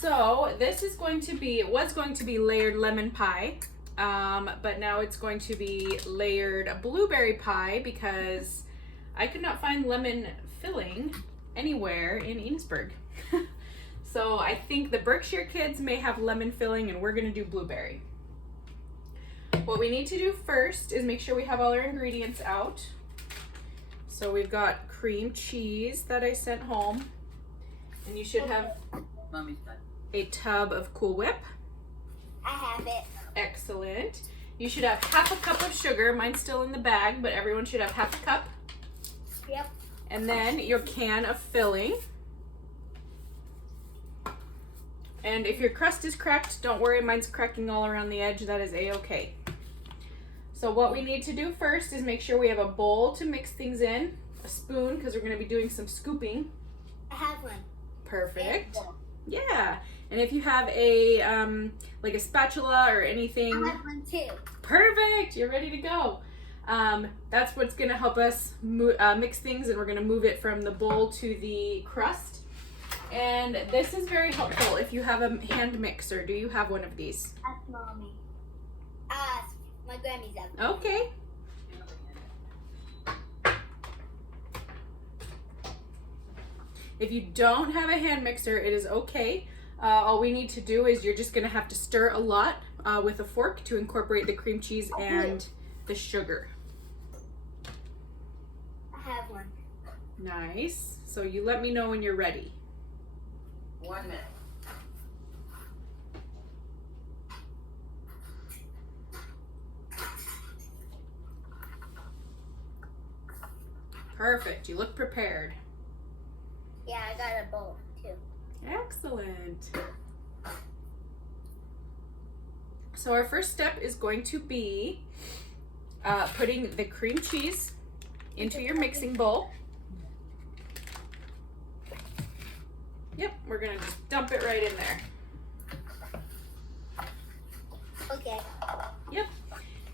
So this is going to be, was going to be layered lemon pie, but now it's going to be layered blueberry pie because I could not find lemon filling anywhere in Enosburg. So I think the Berkshire kids may have lemon filling and we're gonna do blueberry. What we need to do first is make sure we have all our ingredients out. So we've got cream cheese that I sent home, and you should have a tub of Cool Whip. I have it. Excellent. You should have half a cup of sugar. Mine's still in the bag, but everyone should have half a cup. Yep. And then your can of filling. And if your crust is cracked, don't worry, mine's cracking all around the edge. That is a-okay. So what we need to do first is make sure we have a bowl to mix things in, a spoon, because we're going to be doing some scooping. I have one. Perfect. Yeah. And if you have a like a spatula or anything. I have one too. Perfect. You're ready to go. That's what's going to help us mix things, and we're going to move it from the bowl to the crust. And this is very helpful if you have a hand mixer. Do you have one of these? Ask Mommy. My Grammy's up. Okay. If you don't have a hand mixer, it is okay. All we need to do is you're just gonna have to stir a lot with a fork to incorporate the cream cheese and the sugar. I have one. Nice. So you let me know when you're ready. 1 minute. Perfect. You look prepared. Yeah, I got a bowl too. Excellent. So our first step is going to be putting the cream cheese into your mixing bowl. Yep, we're gonna just dump it right in there. Okay. Yep.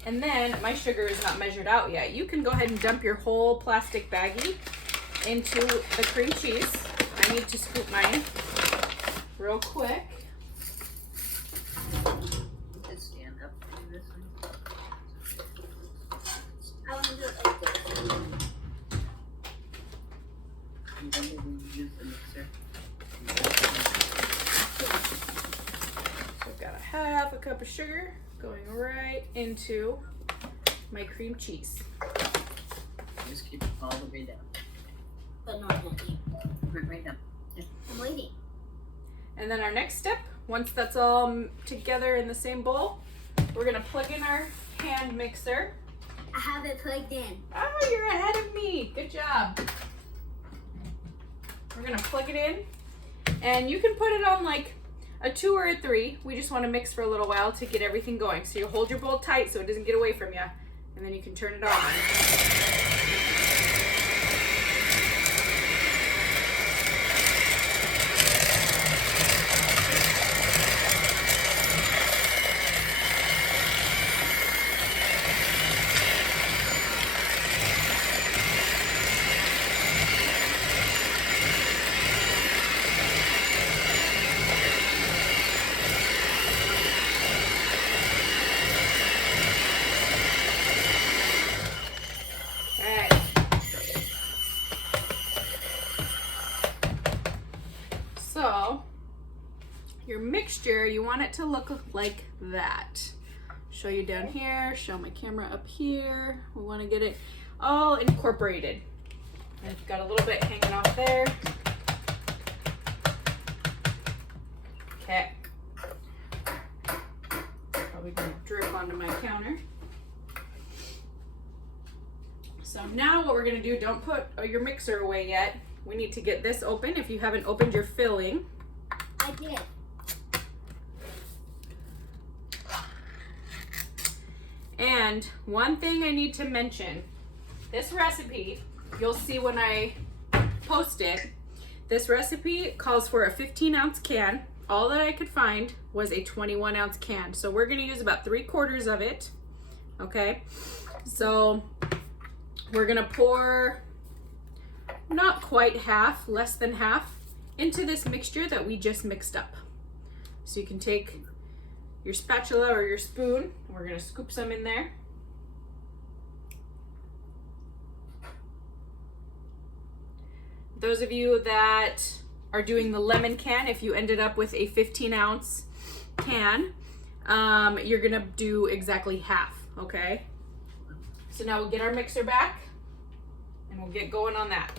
And then my sugar is not measured out yet. You can go ahead and dump your whole plastic baggie into the cream cheese. I need to scoop mine real quick. Just stand up and do this one. I want to do it like this. And then we will use the mixer. So I've got a half a cup of sugar going right into my cream cheese. Just keep it all the way down. But not looking. Right down. Yeah. I'm waiting. And then our next step, once that's all together in the same bowl, we're gonna plug in our hand mixer. I have it plugged in. Oh, you're ahead of me. Good job. We're gonna plug it in, and you can put it on like a 2 or a 3. We just want to mix for a little while to get everything going. So you hold your bowl tight so it doesn't get away from you, and then you can turn it on. So your mixture, you want it to look like that. Show you down here, show my camera up here. We want to get it all incorporated. And I've got a little bit hanging off there. Okay. Probably gonna drip onto my counter. So now what we're gonna do, don't put your mixer away yet. We need to get this open if you haven't opened your filling. I did. And one thing I need to mention, this recipe, you'll see when I post it, this recipe calls for a 15-ounce can. All that I could find was a 21-ounce can. So we're gonna use about 3/4 of it, okay? So we're gonna pour not quite half, less than half, into this mixture that we just mixed up. So you can take your spatula or your spoon, and we're gonna scoop some in there. Those of you that are doing the lemon can, if you ended up with a 15-ounce can, you're gonna do exactly half, okay? So now we'll get our mixer back and we'll get going on that.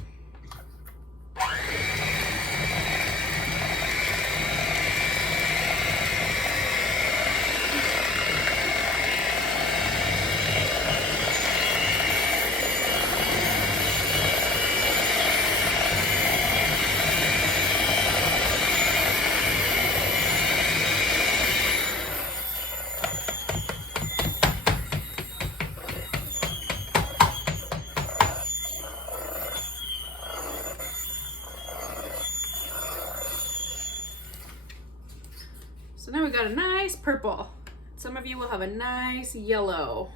So now we got a nice purple. Some of you will have a nice yellow.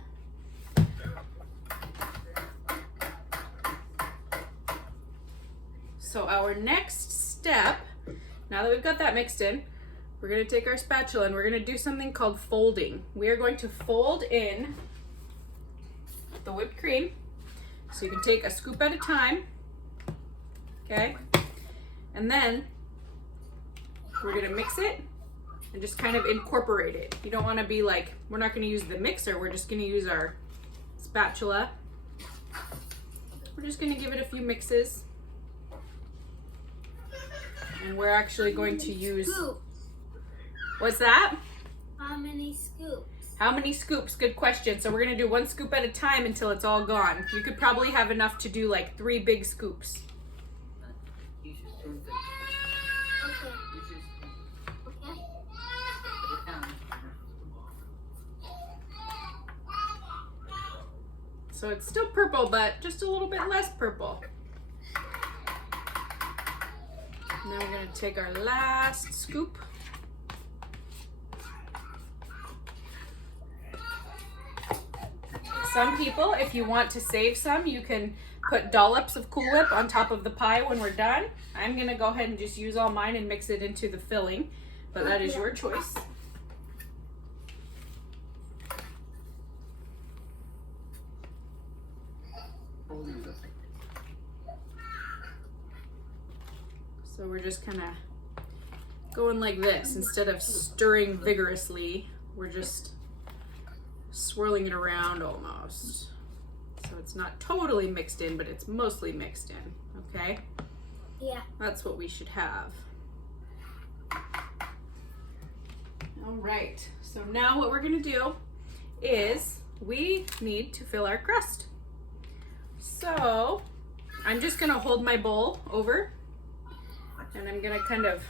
So our next step, now that we've got that mixed in, we're gonna take our spatula and we're gonna do something called folding. We are going to fold in the whipped cream. So you can take a scoop at a time, okay? And then we're gonna mix it and just kind of incorporate it. You don't wanna be like, we're not gonna use the mixer, we're just gonna use our spatula. We're just gonna give it a few mixes. And we're actually going to use, Scoops. What's that? How many scoops? How many scoops? Good question. So we're gonna do 1 scoop at a time until it's all gone. You could probably have enough to do like 3 big scoops. Use your spoon for Okay. Use your spoon. Okay. Put it down. So it's still purple, but just a little bit less purple. Now we're gonna take our last scoop. Some people, if you want to save some, you can put dollops of Cool Whip on top of the pie when we're done. I'm gonna go ahead and just use all mine and mix it into the filling, but that is your choice. Folding goes like this. So we're just kind of going like this. Instead of stirring vigorously, we're just swirling it around almost. So it's not totally mixed in, but it's mostly mixed in, okay? Yeah. That's what we should have. All right, so now what we're gonna do is we need to fill our crust. So I'm just gonna hold my bowl over and I'm gonna kind of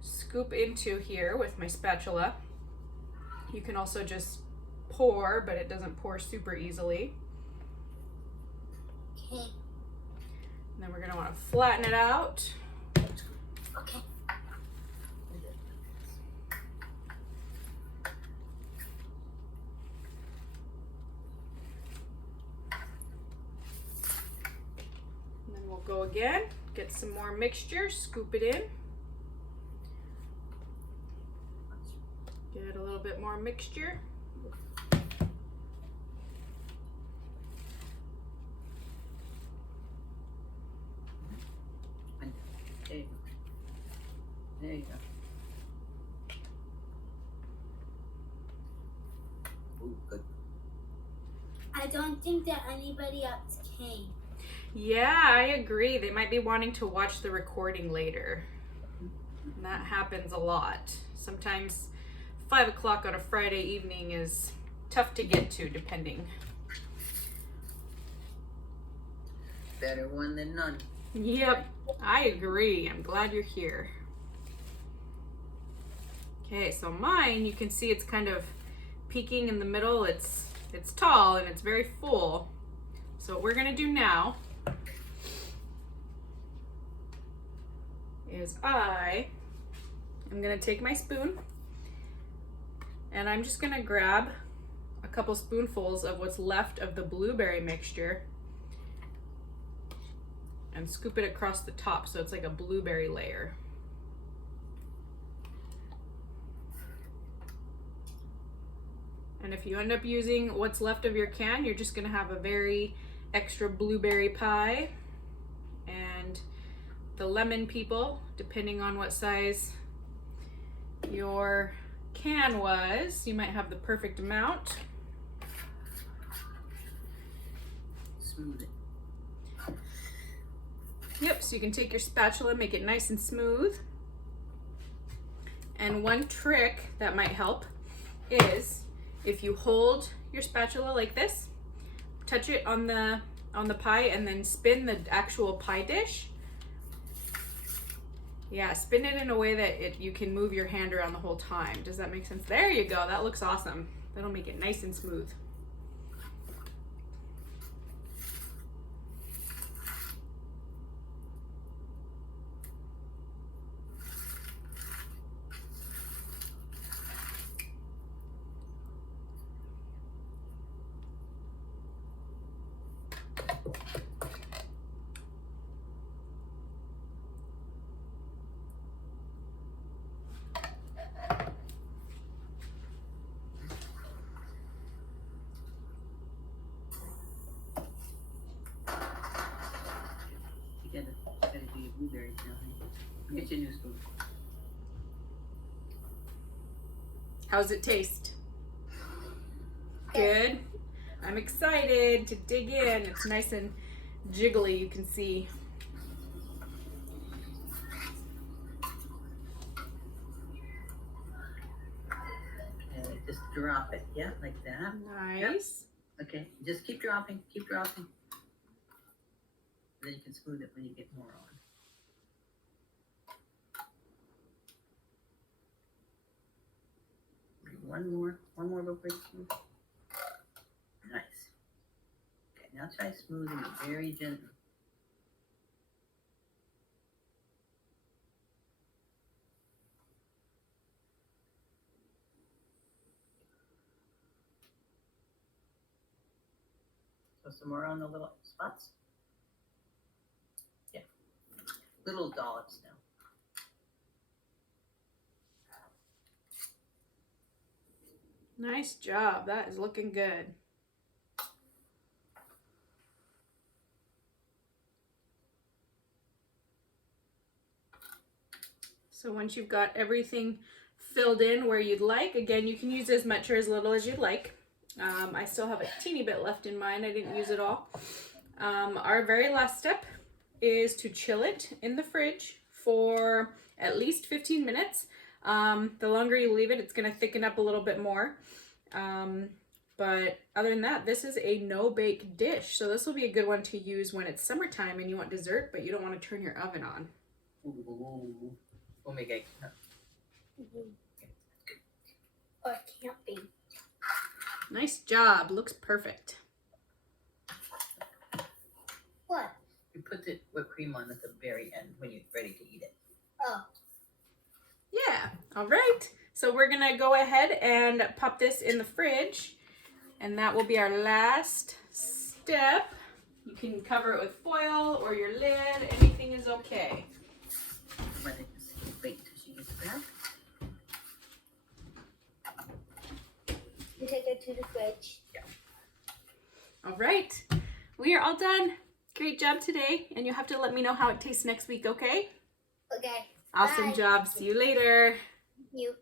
scoop into here with my spatula. You can also just pour, but it doesn't pour super easily. Okay. And then we're gonna wanna flatten it out. Okay. And then we'll go again, get some more mixture, scoop it in. Get a little bit more mixture. There you go. There you go. Ooh, good. I don't think that anybody else came. Yeah, I agree. They might be wanting to watch the recording later. And that happens a lot. Sometimes 5 o'clock on a Friday evening is tough to get to, depending. Better one than none. Yep, I agree. I'm glad you're here. Okay, so mine, you can see it's kind of peaking in the middle. It's tall and it's very full. So what we're gonna do now is I'm gonna take my spoon and I'm just gonna grab a couple spoonfuls of what's left of the blueberry mixture and scoop it across the top so it's like a blueberry layer. And if you end up using what's left of your can, you're just gonna have a very extra blueberry pie. And the lemon people, depending on what size your can was, you might have the perfect amount. Smooth it. Yep, so you can take your spatula, make it nice and smooth. And one trick that might help is if you hold your spatula like this, touch it on the pie, and then spin the actual pie dish. Yeah, spin it in a way that you can move your hand around the whole time. Does that make sense? There you go. That looks awesome. That'll make it nice and smooth. You gotta do your blueberries now, honey. Get your new spoon. How's it taste? Good. I'm excited to dig in. It's nice and jiggly, you can see. Okay, just drop it, yeah, like that. Nice. Okay, just keep dropping, keep dropping. Then you can smooth it when you get more on. One more before you smooth. Nice. Okay, now try smoothing it very gently. So some more on the little spots. Yeah, little dollops now. Nice job. That is looking good. So once you've got everything filled in where you'd like, again, you can use as much or as little as you'd like. I still have a teeny bit left in mine. I didn't use it all. Our very last step is to chill it in the fridge for at least 15 minutes. The longer you leave it, it's going to thicken up a little bit more. But other than that, this is a no-bake dish. So this will be a good one to use when it's summertime and you want dessert, but you don't want to turn your oven on. Ooh. We'll make eggs. Or it can't be. Nice job. Looks perfect. What? You put the whipped cream on at the very end when you're ready to eat it. Oh. Yeah. All right. So we're going to go ahead and pop this in the fridge. And that will be our last step. You can cover it with foil or your lid. Anything is okay. I'm going to just wait until she gets back. You take it to the fridge. Yeah. All right. We are all done. Great job today. And you'll have to let me know how it tastes next week, okay? Okay. Awesome Bye. job. See you later. You.